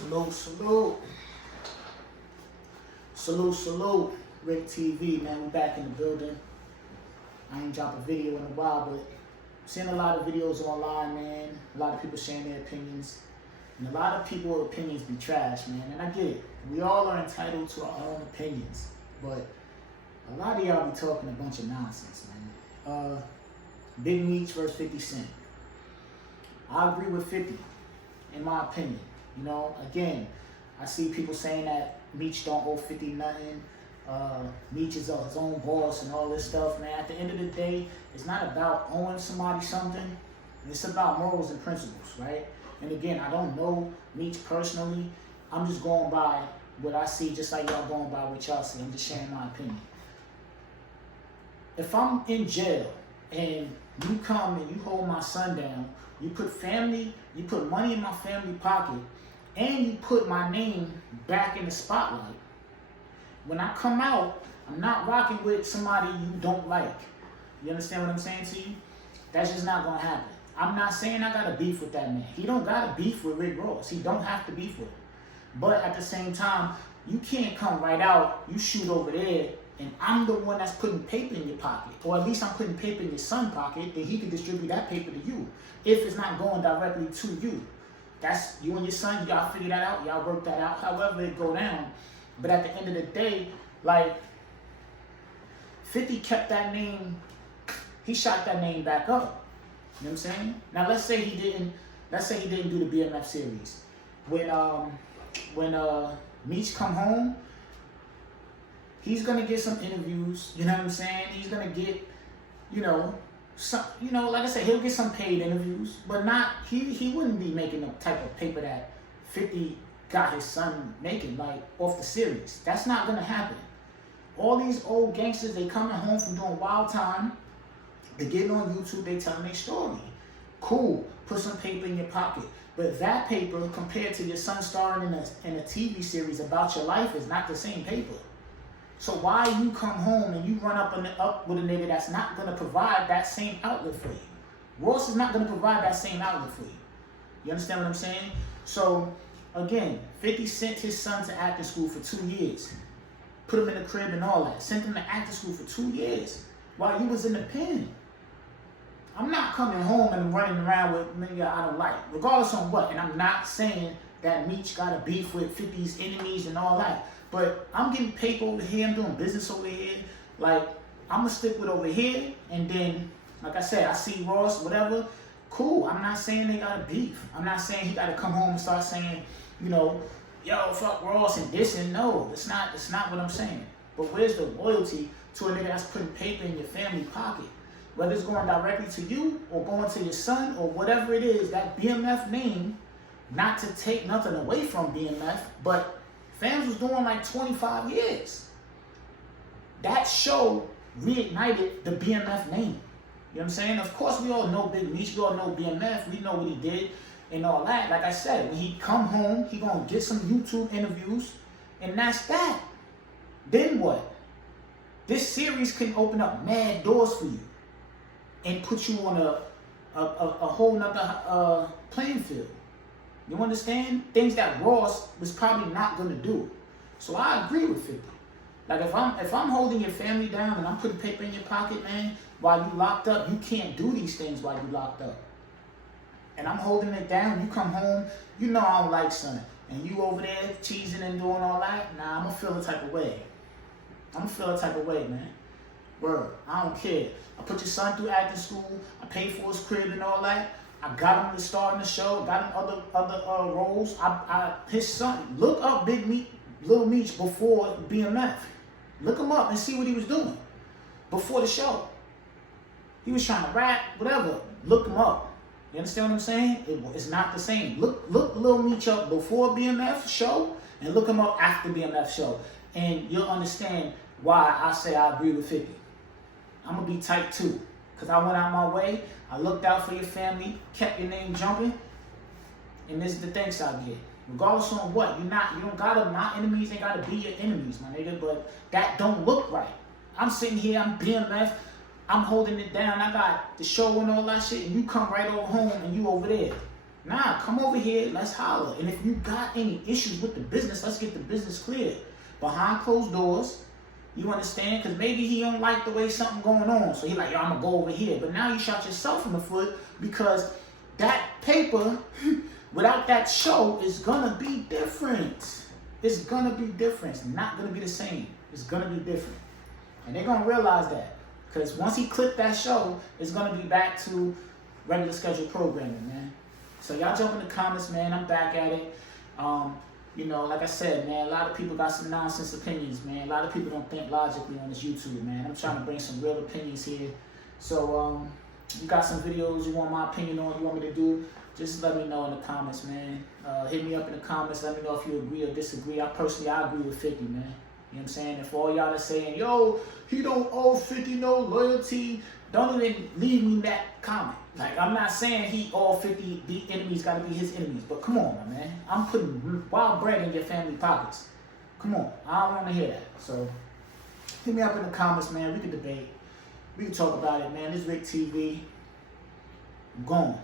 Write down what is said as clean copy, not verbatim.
Salute, salute. Salute, salute. RickTv, man, we back in the building. I ain't dropped a video in a while, but seeing a lot of videos online, man. A lot of people sharing their opinions. And a lot of people's opinions be trash, man. And I get it. We all are entitled to our own opinions. But a lot of y'all be talking a bunch of nonsense, man. Big Meech versus 50 Cent. I agree with 50, in my opinion. You know, again, I see people saying that Meech don't owe 50 nothing. Meech is his own boss and all this stuff, man. At the end of the day, it's not about owing somebody something. It's about morals and principles, right? And again, I don't know Meech personally. I'm just going by what I see, just like y'all going by what y'all see. I'm just sharing my opinion. If I'm in jail and you come and you hold my son down, you put money in my family pocket, and you put my name back in the spotlight. When I come out, I'm not rocking with somebody you don't like. You understand what I'm saying to you? That's just not gonna happen. I'm not saying I got a beef with that man. He don't got a beef with Rick Ross. He don't have to beef with him. But at the same time, you can't come right out, you shoot over there, and I'm the one that's putting paper in your pocket. Or at least I'm putting paper in your son's pocket, then he can distribute that paper to you. If it's not going directly to you. That's you and your son, you gotta figure that out, y'all work that out, however it go down. But at the end of the day, like, 50 kept that name, he shot that name back up. You know what I'm saying? Now let's say he didn't do the BMF series. When Meech come home, he's gonna get some interviews, you know what I'm saying? He's gonna get, like I said, he'll get some paid interviews, but not, he wouldn't be making the type of paper that 50 got his son making, like, off the series. That's not gonna happen. All these old gangsters, they coming home from doing Wild Time, they getting on YouTube, they telling their story. Cool, put some paper in your pocket. But that paper, compared to your son starring in a TV series about your life, is not the same paper. So why you come home and you run up with a nigga that's not gonna provide that same outlet for you? Ross is not gonna provide that same outlet for you. You understand what I'm saying? So again, 50 sent his son to acting school for 2 years. Put him in the crib and all that. Sent him to acting school for 2 years while he was in the pen. I'm not coming home and running around with nigga I don't like, regardless on what. And I'm not saying that Meech got a beef with 50's enemies and all that. But I'm getting paper over here, I'm doing business over here. Like, I'm gonna stick with over here, and then, like I said, I see Ross, whatever, cool. I'm not saying they got a beef. I'm not saying he gotta come home and start saying, yo, fuck Ross and this and no. That's not what I'm saying. But where's the loyalty to a nigga that's putting paper in your family pocket? Whether it's going directly to you or going to your son or whatever it is, that BMF name, not to take nothing away from BMF, but fans was doing like 25 years. That show reignited the BMF name. You know what I'm saying? Of course, we all know Big Meech, we all know BMF, we know what he did and all that. Like I said, when he come home, he gonna get some YouTube interviews, and that's that. Then what? This series can open up mad doors for you and put you on a whole nother playing field. You understand? Things that Ross was probably not gonna do. So I agree with 50. Like if I'm holding your family down and I'm putting paper in your pocket, man, while you locked up, you can't do these things while you locked up. And I'm holding it down, you come home, I don't like something. And you over there cheesing and doing all that, nah, I'm gonna feel a type of way. Man. Word, I don't care. I put your son through acting school, I paid for his crib and all that. I got him to star in the show, got him other roles. His son, look up Big Meech, Little Meech before BMF. Look him up and see what he was doing before the show. He was trying to rap, whatever. Look him up. You understand what I'm saying? It's not the same. Look Little Meech up before BMF show and look him up after BMF show. And you'll understand why I say I agree with 50. I'm going to be tight too. Because I went out my way, I looked out for your family, kept your name jumping, and this is the thanks I get. Regardless on what, my enemies ain't gotta be your enemies, my nigga, but that don't look right. I'm sitting here, I'm BMF, I'm holding it down, I got the show and all that shit, and you come right over home and you over there. Nah, come over here, let's holler. And if you got any issues with the business, let's get the business cleared. Behind closed doors, you understand? Because maybe he don't like the way something going on. So he like, yo, I'm going to go over here. But now you shot yourself in the foot because that paper, without that show, is going to be different. It's going to be different. It's not going to be the same. It's going to be different. And they're going to realize that. Because once he clicked that show, it's going to be back to regular scheduled programming, man. So y'all jump in the comments, man. I'm back at it. You know, like I said, man, a lot of people got some nonsense opinions, man. A lot of people don't think logically on this YouTube, man. I'm trying to bring some real opinions here. So, you got some videos you want my opinion on, you want me to do, just let me know in the comments, man. Hit me up in the comments. Let me know if you agree or disagree. I agree with 50, man. You know what I'm saying? If all y'all are saying, yo, he don't owe 50 no loyalty, don't even leave me that comment. Like, I'm not saying he all 50 the enemies got to be his enemies, but come on, my man. I'm putting wild bread in your family pockets. Come on, I don't want to hear that. So, hit me up in the comments, man. We can debate. We can talk about it, man. This is RickTv. I'm gone.